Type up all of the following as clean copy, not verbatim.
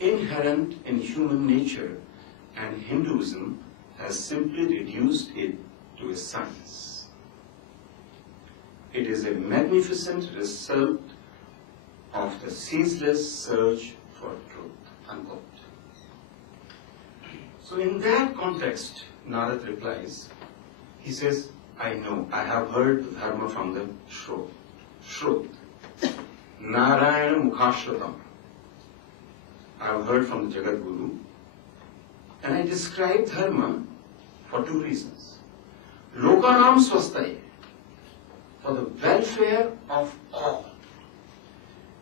inherent in human nature, and Hinduism has simply reduced it to a science. It is a magnificent result of the ceaseless search for truth, unquote. So in that context, Narad replies, he says, I know, I have heard the dharma from the Shrut. Shrut. Narayana Mukhashratam. I have heard from the Jagat Guru. And I describe dharma for two reasons. Lokanam Swasthaya, for the welfare of all.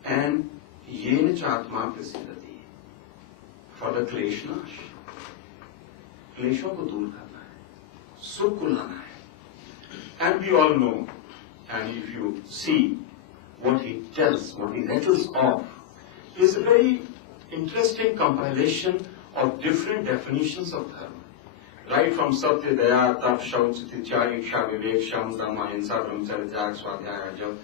And Yena Chatma Prasiddhati, for the Klesh Nash. क्लेशों को दूर करना है, सुख को लाना है. And we all know, and if you see what he tells, what he rattles off, is a very interesting compilation of different definitions of dharma. Right from Satya, Daya, Tap, Shaut, Sthitya, Iksha, Vivek, Sham, Dhamma, Hinsa, Brahmacharya, Jag, Swadhyaya, Jap,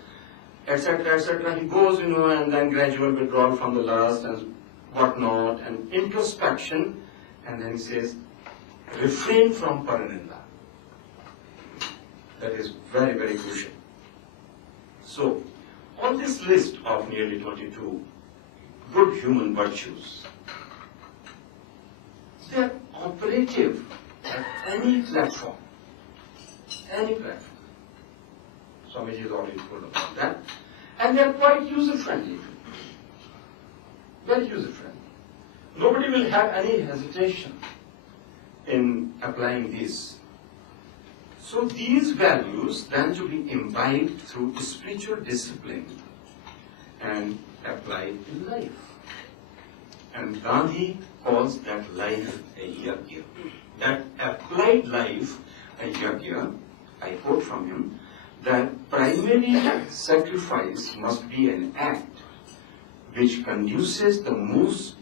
etc., etc. He goes, and then gradual withdrawal from the lust and whatnot, and introspection, and then he says, refrain from paraninda. That is very, very crucial. So, on this list of nearly 22 good human virtues, they are operative at any platform. Any platform. Swamiji has already told about that. And they are quite user-friendly. Very user-friendly. Nobody will have any hesitation in applying these. So these values then to be imbibed through spiritual discipline and applied in life. And Gandhi calls that life a yajna. That applied life a yajna, I quote from him, that primary sacrifice must be an act which conduces the most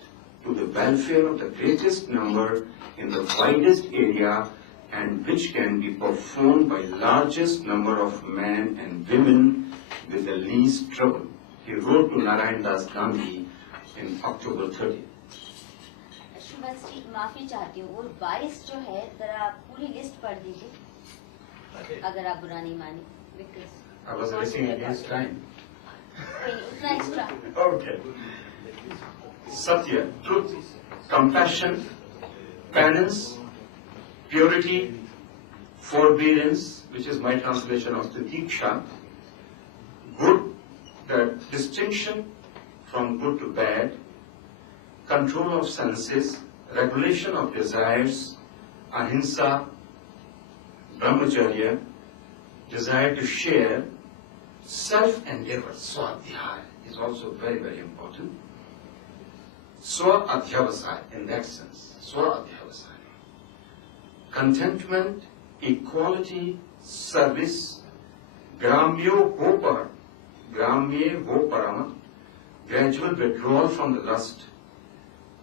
to the welfare of the greatest number in the widest area and which can be performed by largest number of men and women with the least trouble. He wrote to Narayan Das Gandhi in October 30. Shrimati माफी चाहती हूँ, वो 22 जो है जरा पूरी list पढ़ दीजिए अगर आप बुरा नहीं माने. I was racing against time. उतना extra. Okay. Satya, truth, compassion, penance, purity, forbearance, which is my translation of Titiksha, good, the distinction from good to bad, control of senses, regulation of desires, ahimsa, brahmacharya, desire to share, self-endeavor, swadhyaya is also very, very important. Swa-adhyavasaya, in that sense, swa-adhyavasaya. Contentment, equality, service, gramyo ho gramye ho parama, gradual withdrawal from the lust,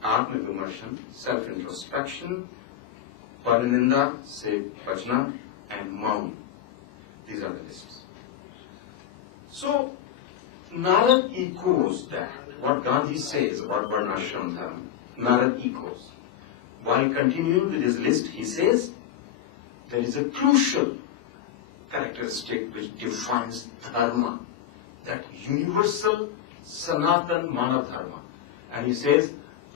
atma-vimarshan, self-introspection, paraninda, say bhajna, and maun. These are the lists. So, Narad echoes that. What Gandhi says about Varnashram Dharma, Narad echoes. While continuing with his list, he says, there is a crucial characteristic which defines Dharma, that universal Sanatan Manav Dharma. And he says,